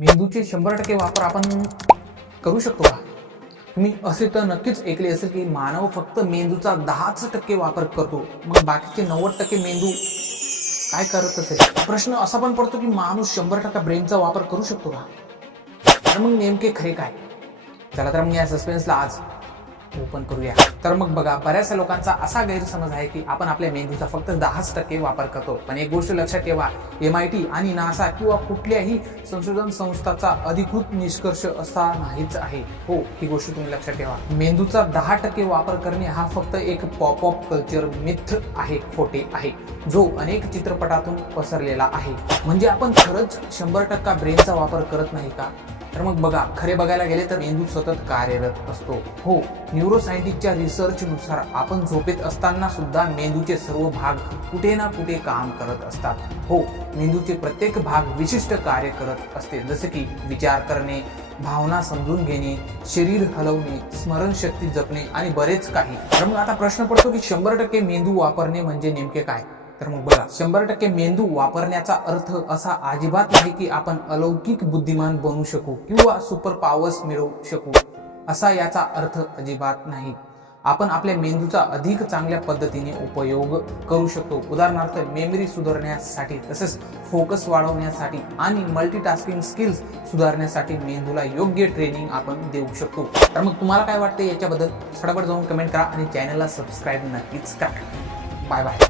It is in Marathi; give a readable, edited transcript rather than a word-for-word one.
मेंदूचे 100% वापर आपण करू शकतो का? तुम्ही असे तर नक्कीच ऐकले असेल की मानव फक्त मेंदूचा 10% वापर करतो, मग बाकीचे 90% मेंदू काय करत असेल? प्रश्न असा पण पडतो की माणूस 100% ब्रेनचा वापर करू शकतो का? तर मग नेमके खरे काय? चला तर मग या सस्पेन्सला आज ओपन करूया. तर मग बघा, बऱ्याचशा लोकांचा असा गैरसमज आहे की आपण आपल्या मेंदूचा फक्त 10% वापर करतो. पण एक गोष्ट लक्षात ठेवा, MIT आणि नासा किंवा कुठल्याही संशोधन संस्थाचा अधिकृत निष्कर्ष असा नाहीच आहे. हो, ही गोष्ट तुम्ही लक्षात ठेवा. मेंदूचा 10% वापर करणे हा फक्त एक पॉपअप कल्चर मिथ आहे, खोटे आहे, जो अनेक चित्रपटातून पसरलेला आहे. म्हणजे आपण खरंच 100% ब्रेनचा वापर करत नाही का? तर मग बघा, खरे बघायला गेले तर मेंदू सतत कार्यरत असतो. हो, न्यूरोसायंटिस्टच्या रिसर्चनुसार आपण झोपेत असताना सुद्धा मेंदूचे सर्व भाग कुठे ना कुठे काम करत असतात. हो, मेंदूचे प्रत्येक भाग विशिष्ट कार्य करत असते, जसे की विचार करणे, भावना समजून घेणे, शरीर हलवणे, स्मरणशक्ती जपणे आणि बरेच काही. तर मग आता प्रश्न पडतो की 100% मेंदू वापरणे म्हणजे नेमके काय? तर मग बघा, 100% मेंदू वापरण्याचा अर्थ असा अजिबात नाही की आपण अलौकिक बुद्धिमान बनू शकू किंवा सुपर पॉवर्स मिळवू शकू, असा याचा अर्थ अजिबात नाही. आपण आपल्या मेंदूचा अधिक चांगल्या पद्धतीने उपयोग करू शकतो. उदाहरणार्थ, मेमरी सुधारण्यासाठी, तसेच फोकस वाढवण्यासाठी आणि मल्टीटास्किंग स्किल्स सुधारण्यासाठी मेंदूला योग्य ट्रेनिंग आपण देऊ शकतो. तर मग तुम्हाला काय वाटते याच्याबद्दल? फटाफट जाऊन कमेंट करा आणि चॅनलला सबस्क्राईब नक्कीच करा. Bye bye.